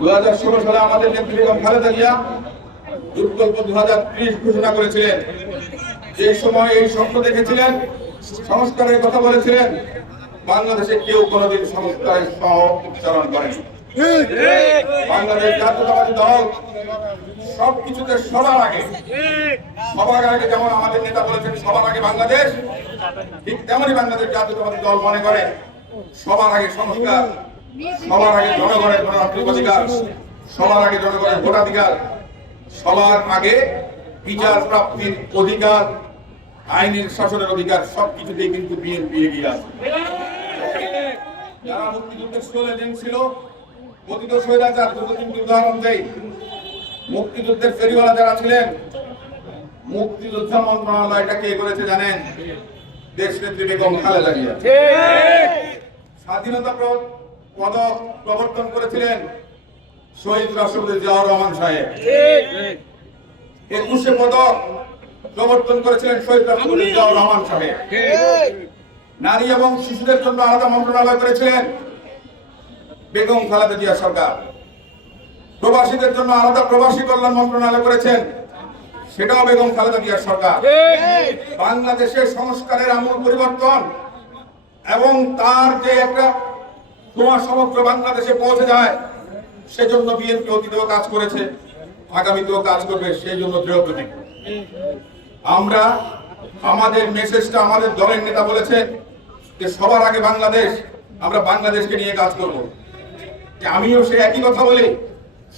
2016 সালে আমাদের নেত্রী বেগম খালেদা জিয়া বিকল্প 2030 ঘোষণা করেছিলেন। যে সময় এই স্বপ্ন দেখেছিলেন, সংস্কারের কথা বলেছিলেন, বাংলাদেশে কেউ কোনোদিন সংস্কারের সহ উচ্চারণ করেনি। বাংলাদেশ জাতীয়তাবাদী দল সবকিছুতে সবার আগে যেমন আমাদের নেতা বলেছেন সবার আগে বাংলাদেশ, ঠিক তেমনই বাংলাদেশ জাতীয়তাবাদী দল মনে করে সবার আগে সংস্কার, সবার আগে জনগণের গণতান্ত্রিক অধিকার, সবার আগে জনগণের ভোটাধিকার, সবার আগে বিচার প্রাপ্তির অধিকার, আইনের শাসনের অধিকার, সবকিছুতেই কিন্তু বিএনপি এগিয়ে আছে। যারা মুক্তিযুদ্ধের স্লোগান ছিল কথিত স্বৈরাচার, দুটো তিনটি উদাহরণ দেই। মুক্তিযুদ্ধের ফেরিওয়ালা যারা ছিলেন, মুক্তিযোদ্ধা মন্ত্রণালয়টা কে করেছে জানেন? দেশনেত্রী বেগম খালেদা জিয়া। স্বাধীনতা পদক প্রবর্তন করেছিলেন শহীদ রাষ্ট্রপতি জিয়াউর রহমান সাহেব। 21 পদক প্রবর্তন করেছিলেন শহীদ রাষ্ট্রপতি জিয়াউর রহমান সাহেব। নারী এবং শিশুদের জন্য আলাদা মন্ত্রণালয় করেছিলেন বেগম খালেদা জিয়া সরকার। প্রবাসীদের জন্য আলাদা প্রবাসী কল্যাণ মন্ত্রণালয় করেছেন, সেটাও বেগম খালেদা জিয়া সরকার। বাংলাদেশের সংস্কারের আমূল পরিবর্তন এবং তার যে একটা তোমার সমগ্র বাংলাদেশে পৌঁছে যায়, সেজন্য বিএনপি অতীতেও কাজ করেছে, আগামীতেও কাজ করবে, সেই জন্য দৃঢ় প্রতিজ্ঞ। আমরা আমাদের মেসেজটা আমাদের দলের নেতা বলেছে যে সবার আগে বাংলাদেশ, আমরা বাংলাদেশকে নিয়ে কাজ করব। আমিও সে একই কথা বলি,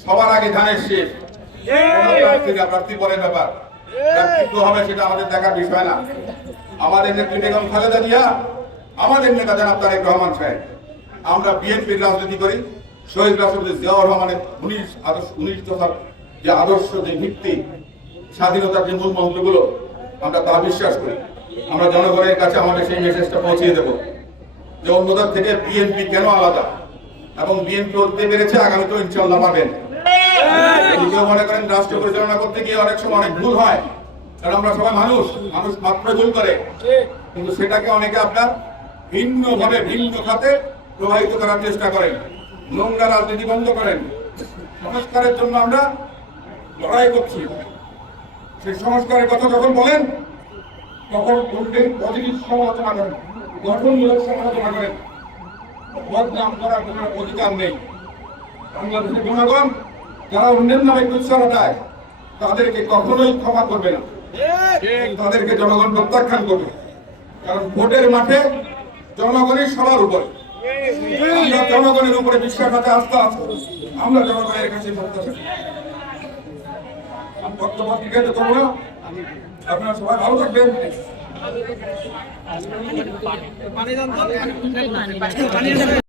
সবার আগে ধানের শেষ, প্রার্থী পরের ব্যাপার, প্রার্থিত্ব হবে সেটা আমাদের দেখার বিষয় না। আমাদের নেত্রী বেগম খালেদা জিয়া, আমাদের নেতা জনাব তারেক রহমান সাহেব, আমরা বিএনপির রাজনীতি করি। শহীদ রাষ্ট্রপতি জিয়াউর রহমানের 19 দফার যে আদর্শ, যে ভিত্তি, স্বাধীনতার যে মূল মন্ত্রগুলো, আমরা তা বিশ্বাস করি। আমরা জনগণের কাছে আমাদের সেই মেসেজটা পৌঁছিয়ে দেব যে অন্যদের থেকে বিএনপি কেন আলাদা, এবং বিএনপি হতে পেরেছে, আগামীতেও ইনশাআল্লাহ পাবেন। কেউ মনে করেন রাষ্ট্র পরিচালনা করতে গিয়ে অনেক সময় অনেক ভুল হয়, কারণ আমরা সবাই মানুষ মাত্র ভুল করে, কিন্তু সেটাকে অনেকে আপনার ভিন্নভাবে ভিন্ন খাতে প্রবাহিত করার চেষ্টা করেন, নোংরা রাজনীতি বন্ধ করেন। সংস্কারের জন্য আমরা লড়াই করছি। সেই সংস্কারের কথা যখন বলেন, তখন পজিটিভ সমালোচনা করেন, গঠনমূলক সমালোচনা করেন, বদনাম করার কোনো অধিকার নেই। বাংলাদেশের জনগণ যারা অন্যের নামে কুৎসা দেয়, তাদেরকে কখনোই ক্ষমা করবে না, তাদেরকে জনগণ প্রত্যাখ্যান করবে। কারণ ভোটের মাঠে জনগণের সবার উপরে, আমরা জনগণের উপরে বিশ্বাস আছে, আস্থা আছে, আমরা জনগণের কাছে বক্তব্য দিকে করবো না। আপনারা সবাই ভালো থাকবেন।